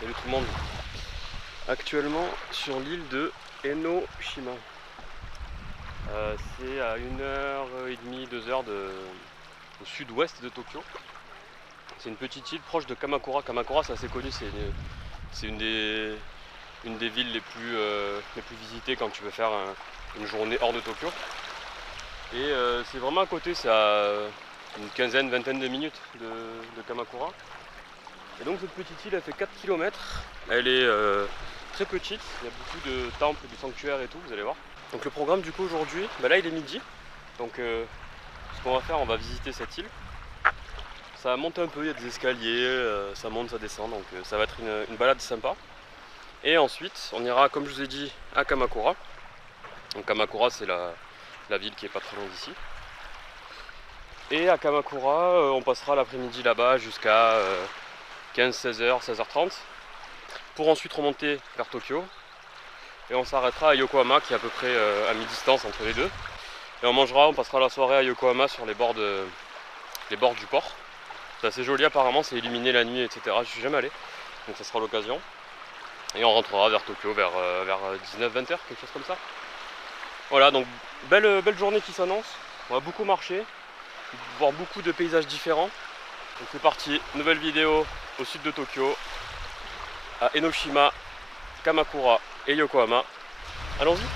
Salut tout le monde. Actuellement sur l'île de Enoshima. C'est à 1h30, 2h au sud-ouest de Tokyo. C'est une petite île proche de Kamakura. Kamakura, c'est assez connu, c'est une des villes les plus visitées quand tu veux faire une journée hors de Tokyo. Et c'est vraiment à côté, c'est à une quinzaine, vingtaine de minutes de Kamakura. Et donc cette petite île, elle fait 4 km. Elle est très petite, il y a beaucoup de temples, de sanctuaires et tout, vous allez voir. Donc le programme du coup aujourd'hui, là il est midi. Donc ce qu'on va faire, on va visiter cette île. Ça monte un peu, il y a des escaliers, ça monte, ça descend, donc ça va être une balade sympa. Et ensuite, on ira, comme je vous ai dit, à Kamakura. Donc Kamakura, c'est la ville qui est pas très loin d'ici. Et à Kamakura, on passera l'après-midi là-bas jusqu'à 15-16h, 16h30. Pour ensuite remonter vers Tokyo. Et on s'arrêtera à Yokohama, qui est à peu près à mi-distance entre les deux. Et on passera la soirée à Yokohama sur les bords du port. C'est assez joli apparemment, c'est illuminé la nuit, etc. Je suis jamais allé, donc ça sera l'occasion. Et on rentrera vers Tokyo vers 19-20h, quelque chose comme ça. Voilà, donc belle journée qui s'annonce. On va beaucoup marcher, voir beaucoup de paysages différents. Donc c'est parti, nouvelle vidéo au sud de Tokyo, à Enoshima, Kamakura et Yokohama. Allons-y.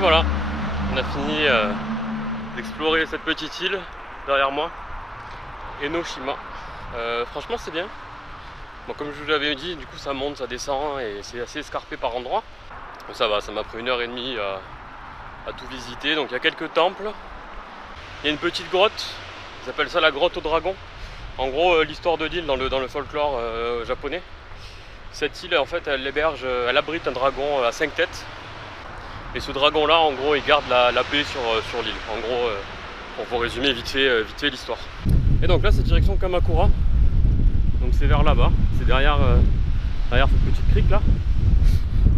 voilà, on a fini d'explorer cette petite île derrière moi, Enoshima. Franchement c'est bien. Bon, comme je vous l'avais dit, du coup ça monte, ça descend et c'est assez escarpé par endroits. Donc ça va, ça m'a pris 1h30 à tout visiter. Donc il y a quelques temples, il y a une petite grotte, ils appellent ça la grotte au dragon. En gros l'histoire de l'île dans le folklore japonais. Cette île en fait elle héberge, elle abrite un dragon à 5 têtes. Et ce dragon là en gros il garde la paix sur l'île. En gros pour vous résumer vite fait l'histoire. Et donc là c'est direction Kamakura. Donc c'est vers là-bas, c'est derrière cette petite crique là.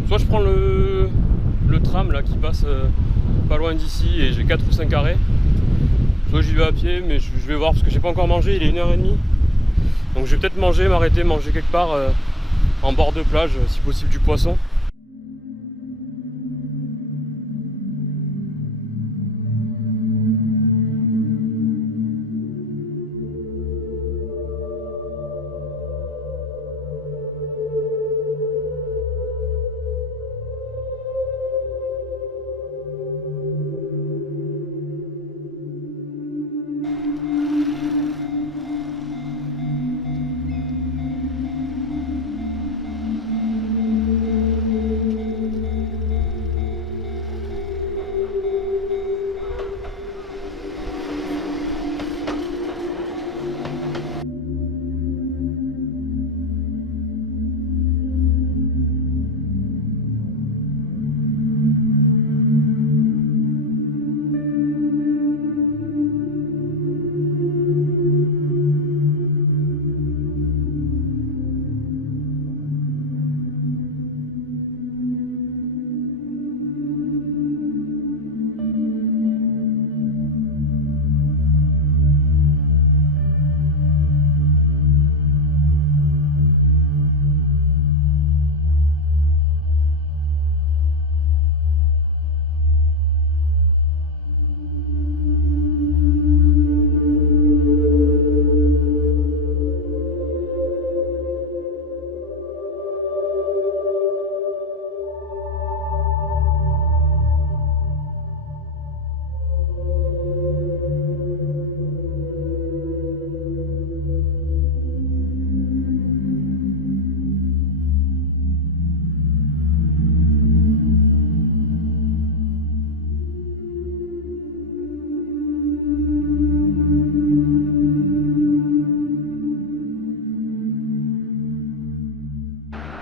Soit je prends le tram là qui passe pas loin d'ici et j'ai 4 ou 5 arrêts. Soit j'y vais à pied, mais je vais voir parce que j'ai pas encore mangé, il est 1h30. Donc je vais peut-être m'arrêter manger quelque part en bord de plage, si possible du poisson.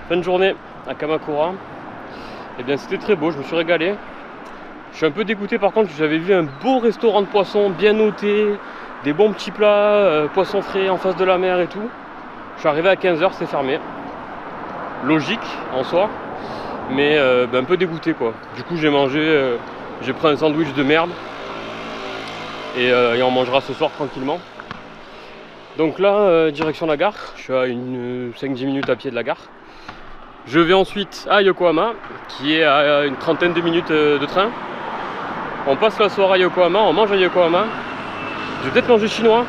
Fin de journée à Kamakura. Et bien c'était très beau, je me suis régalé. Je suis un peu dégoûté par contre, j'avais vu un beau restaurant de poissons bien noté, des bons petits plats, poissons frais en face de la mer et tout. Je suis arrivé à 15 h, c'est fermé. Logique en soi, mais un peu dégoûté quoi. Du coup j'ai mangé, j'ai pris un sandwich de merde et on mangera ce soir tranquillement. Donc là, direction la gare, je suis à 5-10 minutes à pied de la gare. Je vais ensuite à Yokohama, qui est à une trentaine de minutes de train. On passe la soirée à Yokohama, on mange à Yokohama. Je vais peut-être manger chinois.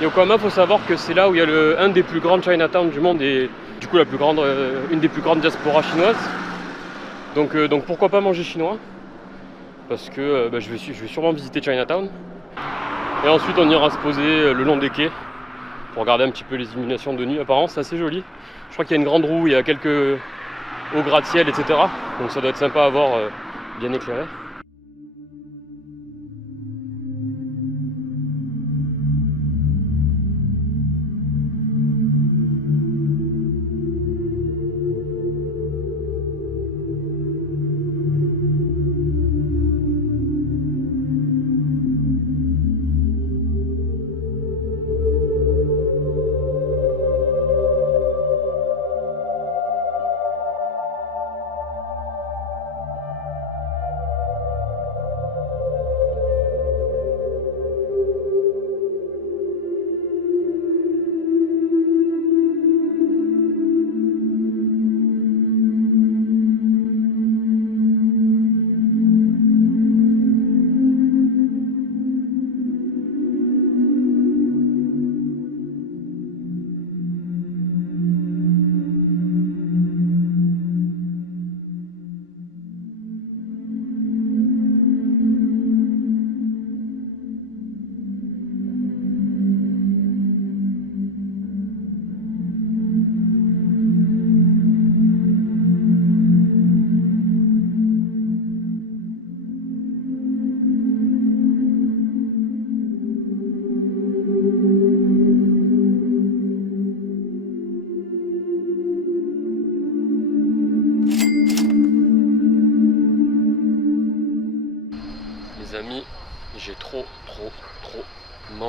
Yokohama, il faut savoir que c'est là où il y a un des plus grands Chinatown du monde et du coup une des plus grandes diasporas chinoises. Donc pourquoi pas manger chinois? Parce que je vais sûrement visiter Chinatown. Et ensuite on ira se poser le long des quais pour regarder un petit peu les illuminations de nuit. Apparemment c'est assez joli. Je crois qu'il y a une grande roue, il y a quelques hauts gratte-ciel, etc. Donc ça doit être sympa à voir, bien éclairé.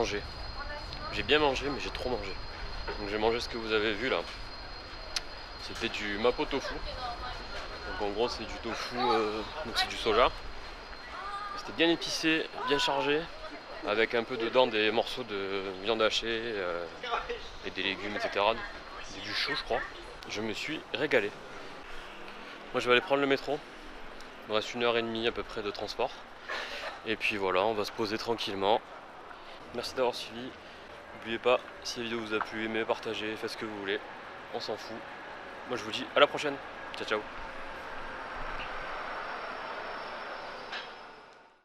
mangé. J'ai bien mangé, mais j'ai trop mangé. Donc j'ai mangé ce que vous avez vu là. C'était du mapo tofu. Donc en gros c'est du tofu, donc c'est du soja. C'était bien épicé, bien chargé, avec un peu dedans des morceaux de viande hachée et des légumes, etc. Et du chou je crois. Je me suis régalé. Moi je vais aller prendre le métro. Il me reste 1h30 à peu près de transport. Et puis voilà, on va se poser tranquillement. Merci d'avoir suivi. N'oubliez pas, si la vidéo vous a plu, aimez, partagez, faites ce que vous voulez. On s'en fout. Moi je vous dis à la prochaine. Ciao ciao.